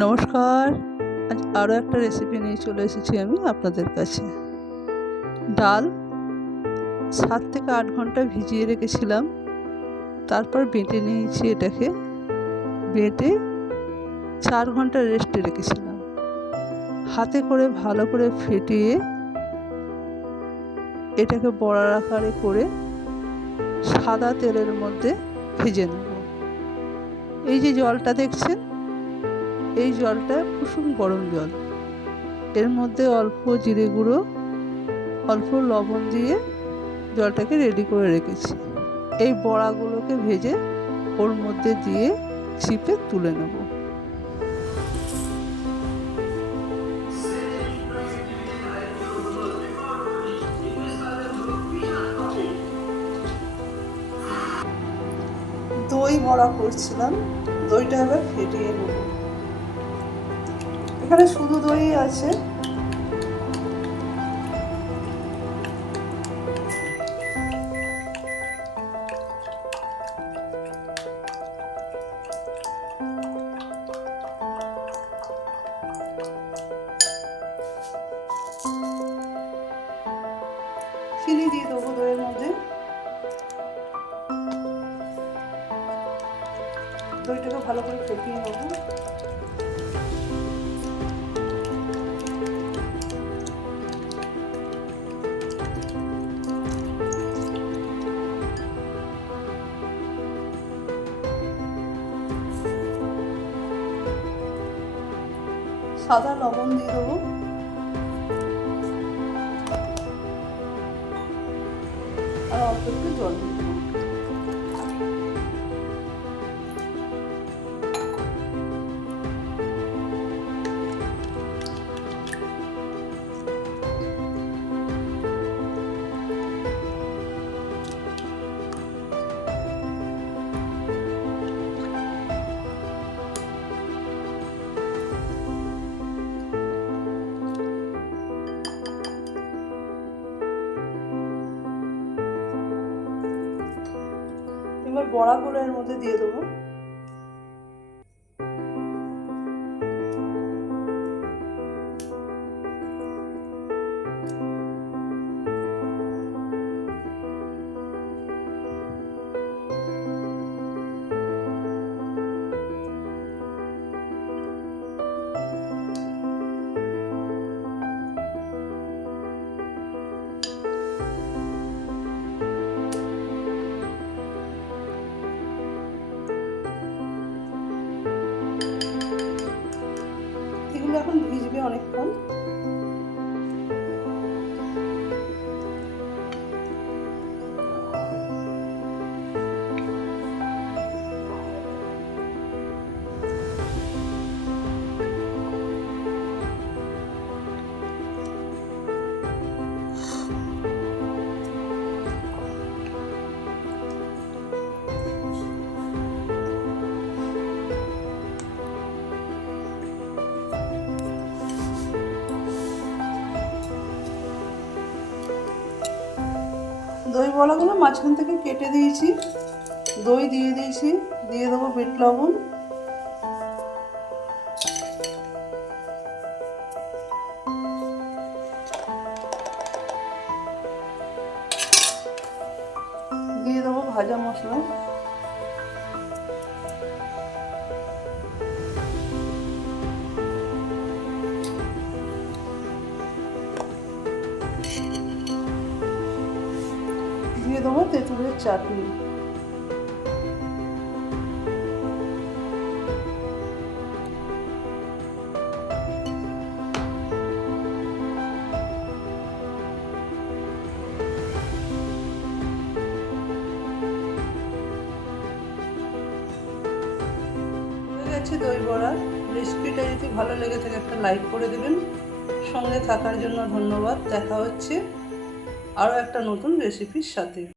নমস্কার। আজ আরও একটা রেসিপি নিয়ে চলে এসেছি আমি আপনাদের কাছে। ডাল 7 থেকে 8 ঘন্টা ভিজিয়ে রেখেছিলাম, তারপর বেটে নিয়েছি। এটাকে বেটে 4 ঘন্টা রেস্টে রেখেছিলাম। হাতে করে ভালো করে ফেটিয়ে এটাকে বড়ার আকারে করে সাদা তেলের মধ্যে ভেজে নেব। এই যে জলটা দেখছেন, এই জলটা কুসুম গরম জল। এর মধ্যে অল্প জিরে গুঁড়ো, অল্প লবণ দিয়ে জলটাকে রেডি করে রেখেছি। এই বড়াগুলোকে ভেজে ওর মধ্যে দিয়ে চিপে তুলে নেব। দই বড়া করছিলাম, দইটা এবার ফেটিয়ে নেব। এখানে শুধু দই আছে। চিনি দিয়ে দেবো দইয়ের মধ্যে। দইটাকে ভালো করে ফেটিয়ে নেব। সাদা লবণ দিয়ে দেবো। আর অল্প একটু জল দিয়ে দেবো। এবার বড়াগুলো এর মধ্যে দিয়ে দেবো। এগুলো এখন ভিজবে অনেকক্ষণ। দই বড়াগুলো মাঝখান থেকে কেটে দিয়েছি, দই দিয়ে দিয়েছি, দিয়ে দেবো বিট লবণ, দিয়ে দেবো ভাজা মশলা, দিয়ে দেবো তেঁতুলের চাটনি। দই বড়া রেসিপিটা যদি ভালো লেগে থাকে একটা লাইক করে দেবেন। সঙ্গে থাকার জন্য ধন্যবাদ। দেখা হচ্ছে আরও একটা নতুন রেসিপির সাথে।